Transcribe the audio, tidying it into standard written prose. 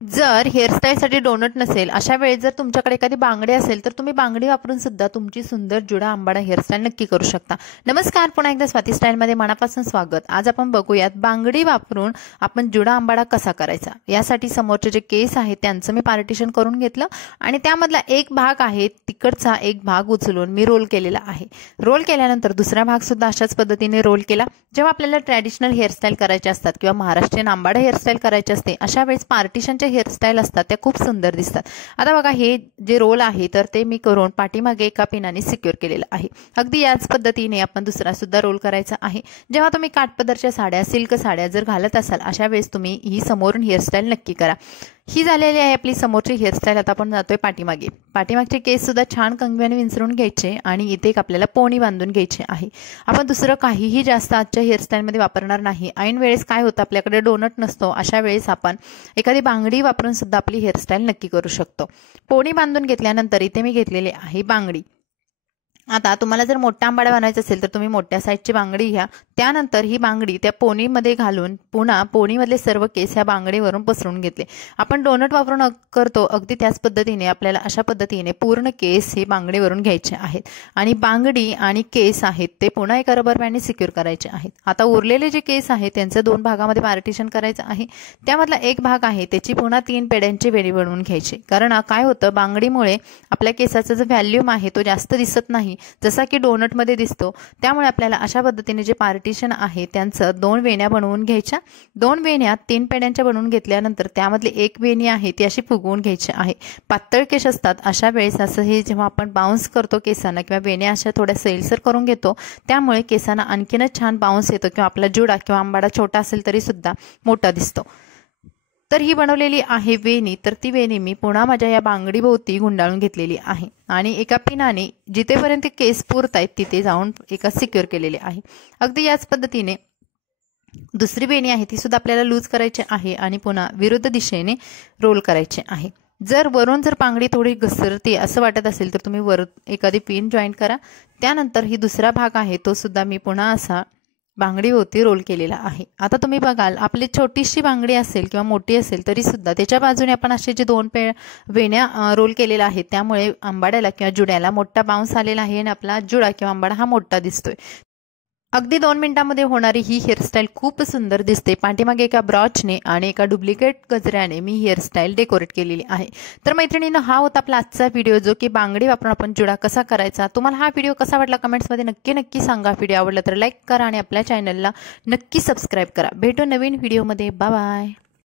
जर हेअरस्टाईलसाठी डोनट नसेल अशा वेळेस जर तुमच्याकडे एखादी बांगडी असेल तर तुम्ही बांगडी वापरून सुद्धा तुमची सुंदर जुडा आंबाडा हेअरस्टाईल नक्की करू शकता। नमस्कार, पुन्हा एकदा स्वाती स्टाईलमध्ये मनापासून स्वागत। आज आपण बघूयात बांगडी वापरून आपण जुडा आंबाडा कसा करायचा। यासाठी समोरचे जे केस आहेत त्यांचं मी पार्टिशन करून घेतलं आणि त्यामधला एक भाग आहे तिकडचा एक भाग उचलून मी रोल केलेला आहे। रोल केल्यानंतर दुसरा भाग सुद्धा अशाच पद्धतीने रोल केला। जेव्हा आपल्याला ट्रॅडिशनल हेअरस्टाईल करायचे असतात किंवा महाराष्ट्रीयन आंबाडा हेअरस्टाईल करायचे असते अशा वेळेस पार्टिशनचे हेअरस्टाईल असतात त्या खूप सुंदर दिसतात। आता बघा हे जे रोल आहे तर ते मी करून पाठीमागे एका पिनाने सिक्युअर केलेलं आहे। अगदी याच पद्धतीने आपण दुसरा सुद्धा रोल करायचा आहे। जेव्हा तुम्ही काठपदरच्या साड्या सिल्क साड्या जर घालत असाल अशा वेळेस तुम्ही ही समोरून हेअरस्टाईल नक्की करा। ही झालेली आहे आपली समोरची हेअरस्टाईल। आता आपण जातोय पाठीमागे। पाठीमागचे केस सुद्धा छान कंगव्याने विंचरून घ्यायचे आणि इथे एक आपल्याला पोणी बांधून घ्यायचे आहे। आपण दुसरं काहीही जास्त आजच्या हेअरस्टाईलमध्ये वापरणार नाही। ऐन वेळेस काय होतं आपल्याकडे डोनट नसतो अशा वेळेस आपण एखादी बांगडी वापरून सुद्धा आपली हेअरस्टाईल नक्की करू शकतो। पोणी बांधून घेतल्यानंतर इथे मी घेतलेली आहे बांगडी। आता तुम्हाला जर मोठा आंबाडा बनवायचा असेल तर तुम्ही मोठ्या साईजची बांगडी घ्या। त्यानंतर ही बांगडी त्या पोनीमध्ये घालून पुन्हा पोनीमधले सर्व केस ह्या बांगडीवरून पसरून घेतले। आपण डोनट वापरून करतो अगदी त्याच पद्धतीने आपल्याला अशा पद्धतीने पूर्ण केस हे बांगडीवरून घ्यायचे आहेत आणि बांगडी आणि केस आहेत ते पुन्हा एका रबर बँडने सिक्युअर करायचे आहेत। आता उरलेले जे केस आहेत त्यांचं दोन भागामध्ये पार्टिशन करायचं आहे। त्यामधला एक भाग आहे त्याची पुन्हा 3 पेड्यांची वेणी बनवून घ्यायची। कारण काय होतं बांगडीमुळे आपल्या केसाचा जो व्हॅल्यूम आहे तो जास्त दिसत नाही जसा की डोनट मध्ये दिसतो। त्यामुळे आपल्याला अशा पद्धतीने जे पार्टिशन आहे त्यांचं 2 वेण्या बनवून घ्यायच्या। 2 वेण्या 3 पेड्यांच्या बनवून घेतल्यानंतर त्यामधली एक वेणी आहे ती अशी फुगवून घ्यायची आहे। पातळ केस असतात अशा वेळेस असं हे जेव्हा आपण बाउन्स करतो केसांना किंवा वेण्या अशा थोड्या सैलसर करून घेतो त्यामुळे केसांना आणखीनच छान बाउन्स येतो किंवा आपला जुडा किंवा आंबाडा छोटा असेल तरी सुद्धा मोठा दिसतो। तर ही बनवलेली आहे वेणी। तर ती वेणी मी पुन्हा माझ्या या बांगडी भोवती गुंडाळून घेतलेली आहे आणि एका पिनाने जिथेपर्यंत केस पुरत आहेत तिथे जाऊन एका सिक्युअर केलेले आहे। अगदी याच पद्धतीने दुसरी वेणी आहे ती सुद्धा आपल्याला लूज करायची आहे आणि पुन्हा विरुद्ध दिशेने रोल करायचे आहे। जर वरून जर बांगडी थोडी घसरते असं वाटत असेल तर तुम्ही वर एखादी पिन जॉईन करा। त्यानंतर ही दुसरा भाग आहे तो सुद्धा मी पुन्हा असा बांगडी होती रोल केलेला आहे। आता तुम्ही बघाल आपली छोटीशी बांगडी असेल किंवा मोठी असेल तरी सुद्धा त्याच्या बाजूने आपण असे जे 2 वेण्या रोल केलेला आहे त्यामुळे आंबाड्याला किंवा जुड्याला मोठा बाउन्स आलेला आहे आणि आपला जुडा किंवा आंबाडा हा मोठा दिसतोय। अगदी 2 मिनिटांमध्ये होणारी ही हेअरस्टाईल खूप सुंदर दिसते। पाठीमागे एका ब्रॉचने आणि एका डुप्लिकेट गजऱ्याने मी हेअरस्टाईल डेकोरेट केलेली आहे। तर मैत्रिणींनो हा होता आपला आजचा व्हिडिओ जो की बांगडी वापरून आपण जुडा कसा करायचा। तुम्हाला हा व्हिडिओ कसा वाटला कमेंट्समध्ये नक्की सांगा। व्हिडिओ आवडला तर लाईक करा आणि आपल्या चॅनलला नक्की सबस्क्राईब करा। भेटू नवीन व्हिडिओमध्ये। Bye bye.